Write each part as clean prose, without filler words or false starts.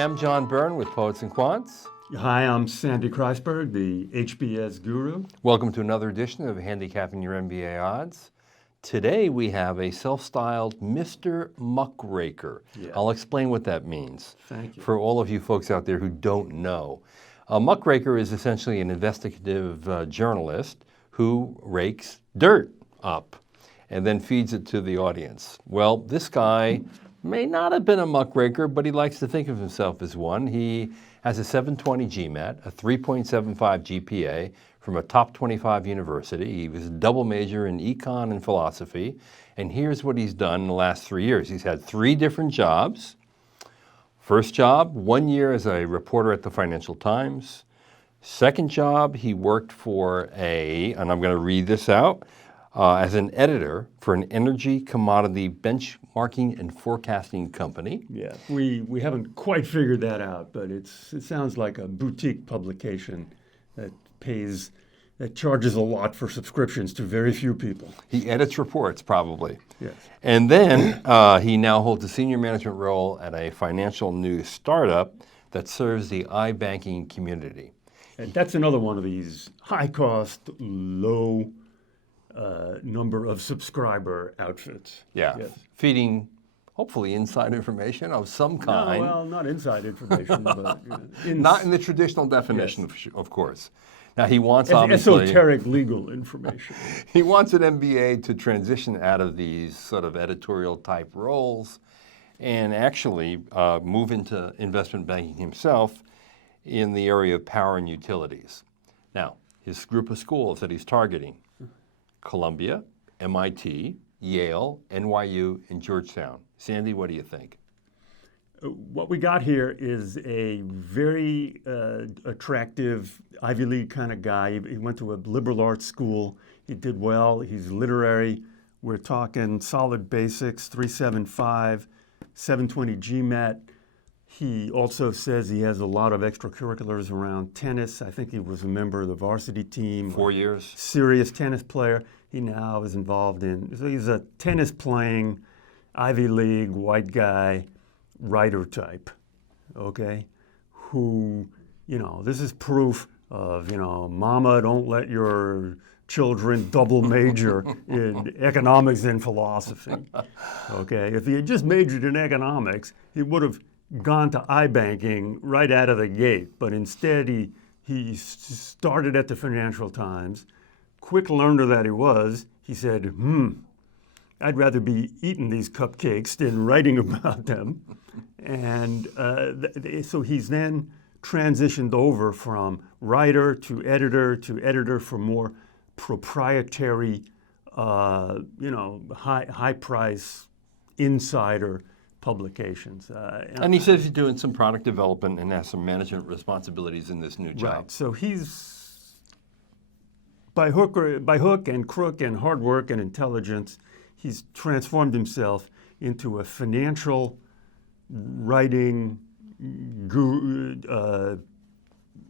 Hi, I'm John Byrne with Poets&Quants. Hi, I'm Sandy Kreisberg, the HBSGuru. Welcome to another edition of Handicapping Your MBA Odds. Today we have a self-styled Mr. Muckraker. Yeah. I'll explain what that means. Thank you. For all of you folks out there who don't know. A muckraker is essentially an investigative journalist who rakes dirt up and then feeds it to the audience. Well, this guy may not have been a muckraker, but he likes to think of himself as one. He has a 720 GMAT, a 3.75 GPA from a top 25 university. He was a double major in econ and philosophy. And here's what he's done in the last 3 years. He's had 3 different jobs. First job, 1 year as a reporter at the Financial Times. Second job, he worked for and I'm going to read this out, as an editor for an energy commodity benchmarking and forecasting company. Yeah, we haven't quite figured that out, but it sounds like a boutique publication that charges a lot for subscriptions to very few people. He edits reports, probably. Yes. And then he now holds a senior management role at a financial news startup that serves the iBanking community. And that's another one of these high-cost, low number of subscriber outfits. Yeah, Yes. feeding hopefully inside information of some kind. No, well, not inside information, but Not in the traditional definition, of course. Now he wants obviously esoteric legal information. he wants an MBA to transition out of these sort of editorial type roles and actually move into investment banking himself in the area of power and utilities. Now, his group of schools that he's targeting: Columbia, MIT, Yale, NYU, and Georgetown. Sandy, what do you think? What we got here is a very attractive Ivy League kind of guy. He went to a liberal arts school. He did well. He's literary. We're talking solid basics, 375, 720 GMAT. He also says he has a lot of extracurriculars around tennis. I think he was a member of the varsity team. 4 years. Serious tennis player. He now is involved so he's a tennis playing, Ivy League, white guy, writer type, okay? Who, this is proof of, mama, don't let your children double major in economics and philosophy, okay? If he had just majored in economics, he would have gone to iBanking right out of the gate, but instead he started at the Financial Times. Quick learner that he said, I'd rather be eating these cupcakes than writing about them. And so he's then transitioned over from writer to editor for more proprietary, high price insider publications. And he says he's doing some product development and has some management responsibilities in this new job. Right. So he's by hook and crook and hard work and intelligence, he's transformed himself into a financial writing guru,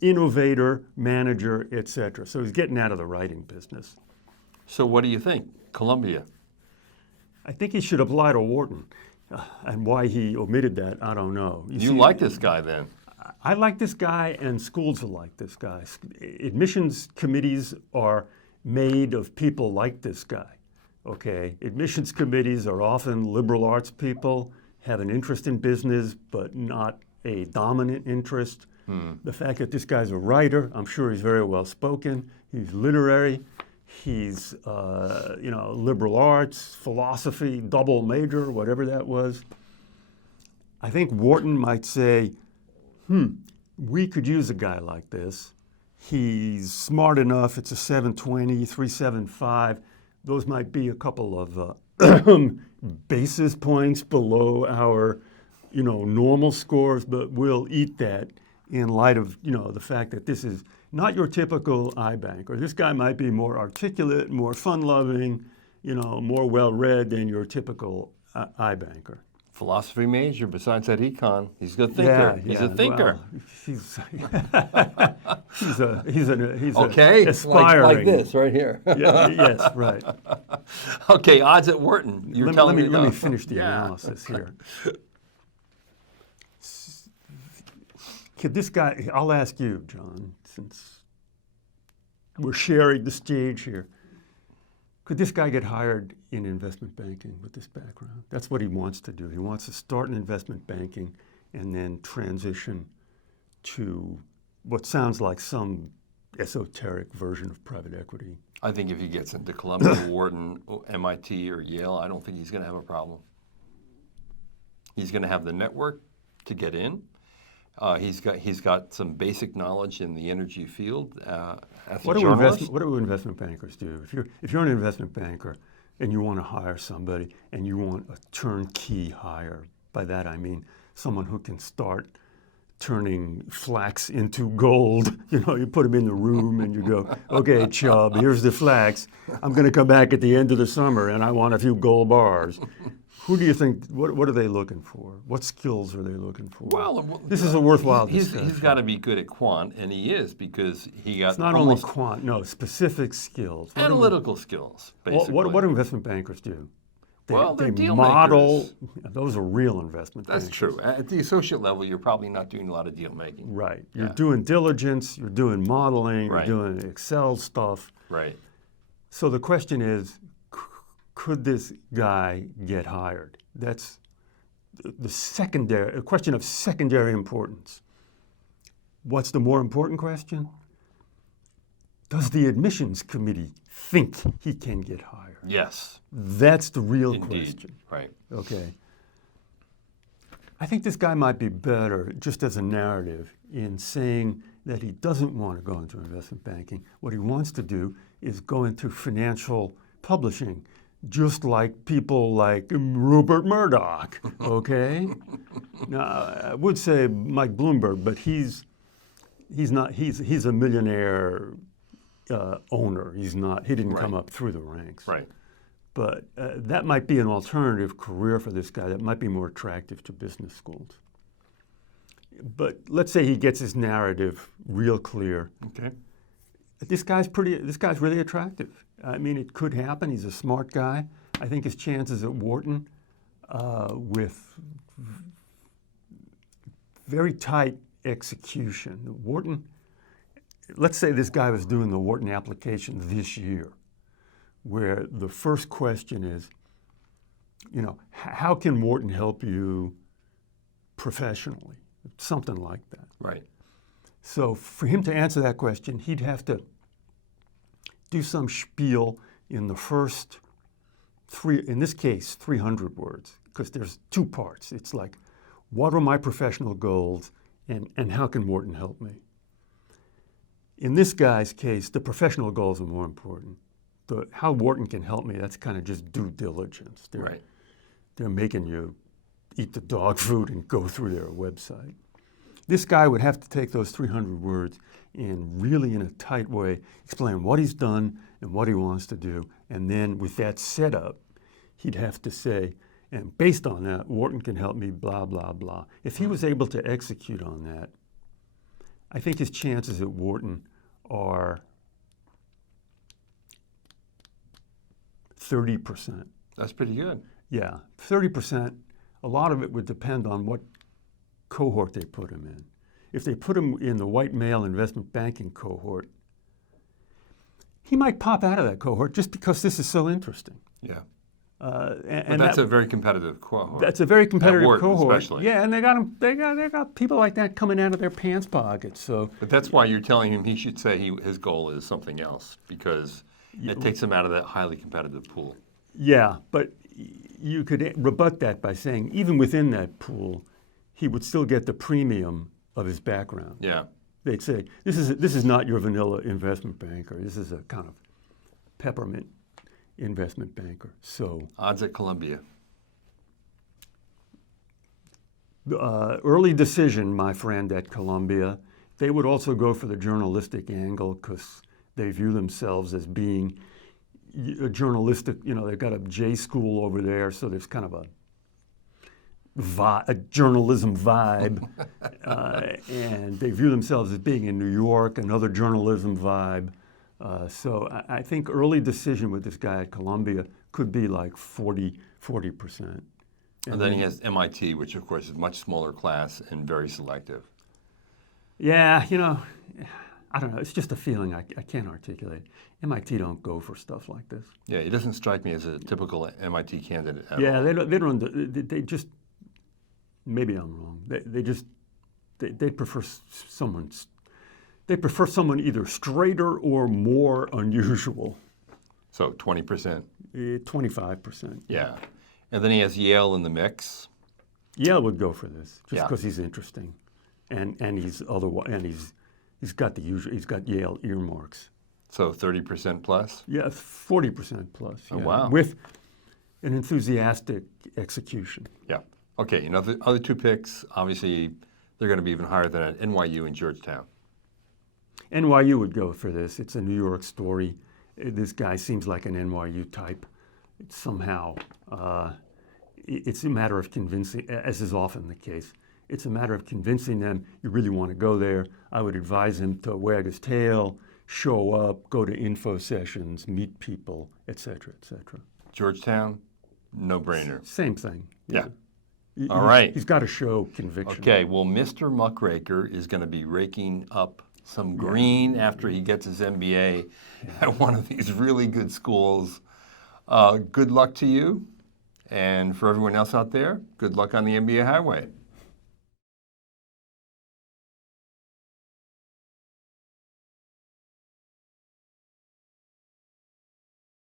innovator, manager, etc. So he's getting out of the writing business. So what do you think? Columbia? I think he should apply to Wharton. And why he omitted that, I don't know. You like this guy then? I like this guy, and schools are like this guy. Admissions committees are made of people like this guy, okay? Admissions committees are often liberal arts people, have an interest in business, but not a dominant interest. The fact that this guy's a writer, I'm sure he's very well spoken, he's literary, he's, liberal arts, philosophy, double major, whatever that was. I think Wharton might say, we could use a guy like this. He's smart enough. It's a 720, 375. Those might be a couple of basis points below our, normal scores, but we'll eat that in light of, the fact that this is not your typical iBanker. This guy might be more articulate, more fun-loving, more well-read than your typical iBanker. Philosophy major, besides that econ. He's a good thinker. Yeah, he's a thinker. Well, he's okay, aspiring. Like this right here. Yes, right. Okay, odds at Wharton. Let me finish the analysis here. Could this guy, I'll ask you, John, since we're sharing the stage here. Could this guy get hired in investment banking with this background? That's what he wants to do. He wants to start in investment banking and then transition to what sounds like some esoteric version of private equity. I think if he gets into Columbia, Wharton, MIT, or Yale, I don't think he's going to have a problem. He's going to have the network to get in. He's got some basic knowledge in the energy field as a journalist. What do investment bankers do? If you're an investment banker and you want to hire somebody and you want a turnkey hire, by that I mean someone who can start turning flax into gold. You know, you put them in the room and you go, okay, Chubb, here's the flax. I'm going to come back at the end of the summer and I want a few gold bars. Who do you think, what are they looking for? What skills are they looking for? Well, this is a worthwhile discussion. He's got to be good at quant, and he is, because he got It's not only quant, no, specific skills. Analytical skills, basically. What do investment bankers do? They're deal model. makers. Those are real investment That's bankers. true. At the associate level, you're probably not doing a lot of deal making. Right. You're doing diligence, you're doing modeling, Right. you're doing Excel stuff. Right. So the question is, could this guy get hired? That's a question of secondary importance. What's the more important question? Does the admissions committee think he can get hired? Yes. That's the real Indeed. question. Right. Okay. I think this guy might be better, just as a narrative, in saying that he doesn't want to go into investment banking. What he wants to do is go into financial publishing, just like people like Rupert Murdoch, okay? Now, I would say Mike Bloomberg, but he's a millionaire owner. He didn't come up through the ranks. Right. But that might be an alternative career for this guy that might be more attractive to business schools. But let's say he gets his narrative real clear. Okay. This guy's really attractive. I mean, it could happen. He's a smart guy. I think his chances at Wharton, with very tight execution. Wharton, let's say this guy was doing the Wharton application this year, where the first question is, you know, how can Wharton help you professionally? Something like that. Right. So for him to answer that question, he'd have to do some spiel in the first in this case, 300 words, because there's two parts. It's like, what are my professional goals and how can Wharton help me? In this guy's case, the professional goals are more important. How Wharton can help me, that's kind of just due diligence. They're making you eat the dog food and go through their website. This guy would have to take those 300 words and really, in a tight way, explain what he's done and what he wants to do. And then with that setup, he'd have to say, and based on that, Wharton can help me, blah, blah, blah. If he was able to execute on that, I think his chances at Wharton are 30%. That's pretty good. Yeah, 30%. A lot of it would depend on what cohort they put him in. If they put him in the white male investment banking cohort, he might pop out of that cohort just because this is so interesting. Yeah. And that's a very competitive cohort. That's a very competitive Wharton cohort. especially. Yeah, and they got people like that coming out of their pants pockets. So. But that's why you're telling him he should say his goal is something else, because it takes him out of that highly competitive pool. Yeah, but you could rebut that by saying even within that pool, he would still get the premium of his background. Yeah. They'd say, this is not your vanilla investment banker. This is a kind of peppermint investment banker. So odds at Columbia. Early decision, my friend, at Columbia. They would also go for the journalistic angle because they view themselves as being a journalistic, they've got a J school over there, so there's kind of a journalism vibe, and they view themselves as being in New York, another journalism vibe. So I think early decision with this guy at Columbia could be like 40%. And then he has MIT, which of course is a much smaller class and very selective. Yeah, I don't know. It's just a feeling I can't articulate. MIT don't go for stuff like this. Yeah, he doesn't strike me as a typical MIT candidate at Yeah, all. they just, maybe I'm wrong. They prefer someone either straighter or more unusual. So 20%. 25%. Yeah. And then he has Yale in the mix. Yale would go for this just Yeah. because he's interesting, and he's got he's got Yale earmarks. So 30% plus. Yeah, 40% plus. Oh, Yeah, wow. with an enthusiastic execution. Yeah. Okay. And other two picks, obviously, they're going to be even higher than at NYU and Georgetown. NYU would go for this. It's a New York story. This guy seems like an NYU type. Somehow, it's a matter of convincing, as is often the case. It's a matter of convincing them you really want to go there. I would advise him to wag his tail, show up, go to info sessions, meet people, et cetera, et cetera. Georgetown, no brainer. Same thing. Yeah. All right. He's got to show conviction. Okay. Well, Mr. Muckraker is going to be raking up some green after he gets his MBA at one of these really good schools. Good luck to you. And for everyone else out there, good luck on the MBA highway.